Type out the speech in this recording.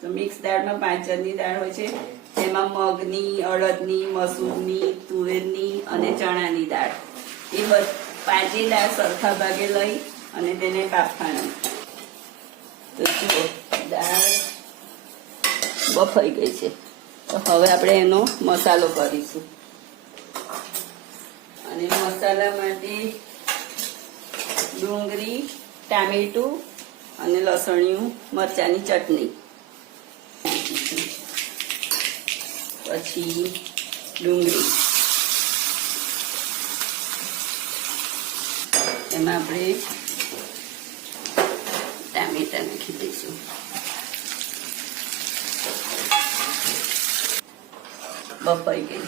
તો મિક્સ દાળમાં 5 જાતની દાળ હોય છે, તેમાં મગની, અડદની, મસૂરની, તુવેરની અને ચણાની દાળ. એ 5 દાળ સરખા ભાગે લઈ અને તેને બાફવાની. તો જો દાળ બફાઈ ગઈ છે, તો હવે આપણે એનો મસાલો કરીશું. અને મસાલા માટે ડુંગળી, ટામેટું અને લસણિયું મરચાંની ચટણી, પછી ડુંગળી, એમાં આપણે ટામેટા નાખી દઈશું. બફાઈ ગઈ.